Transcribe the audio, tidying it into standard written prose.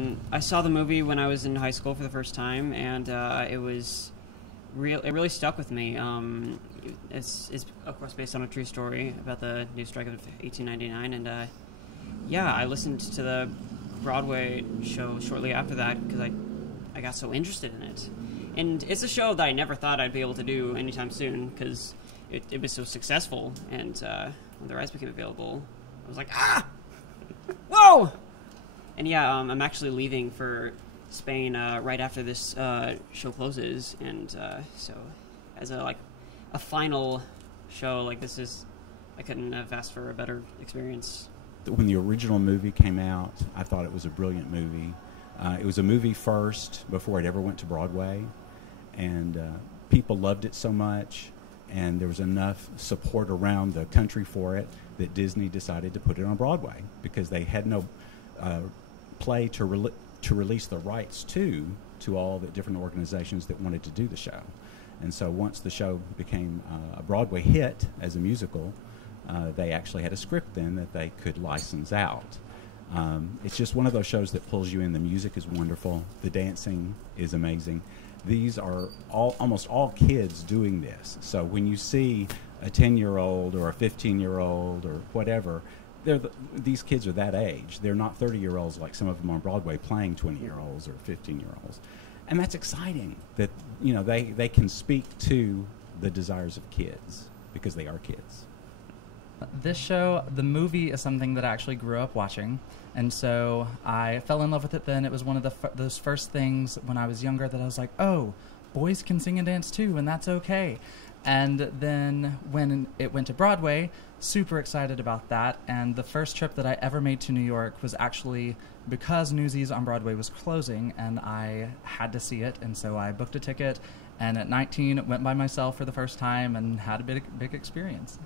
I saw the movie when I was in high school for the first time, and it was real. It really stuck with me. It's of course based on a true story about the news strike of 1899, and yeah, I listened to the Broadway show shortly after that because I got so interested in it, and it's a show that I never thought I'd be able to do anytime soon because it was so successful, and when the rights became available, I was like, ah, whoa. And yeah, I'm actually leaving for Spain right after this show closes, and so as a final show, I couldn't have asked for a better experience. When the original movie came out, I thought it was a brilliant movie. It was a movie first before it ever went to Broadway, and people loved it so much, and there was enough support around the country for it that Disney decided to put it on Broadway because they had no play to release the rights to all the different organizations that wanted to do the show. And so once the show became a Broadway hit as a musical, they actually had a script then that they could license out. It's just one of those shows that pulls you in. The music is wonderful. The dancing is amazing. These are almost all kids doing this. So when you see a 10-year-old or a 15-year-old or whatever, these kids are that age. They're not 30-year-olds like some of them on Broadway playing 20-year-olds or 15-year-olds. And that's exciting that, they can speak to the desires of kids because they are kids. This show, the movie, is something that I actually grew up watching, and so I fell in love with it then. It was one of those first things when I was younger that I was like, oh, boys can sing and dance too, and that's okay. And then when it went to Broadway, super excited about that. And the first trip that I ever made to New York was actually because Newsies on Broadway was closing, and I had to see it. And so I booked a ticket, and at 19 went by myself for the first time and had a big experience.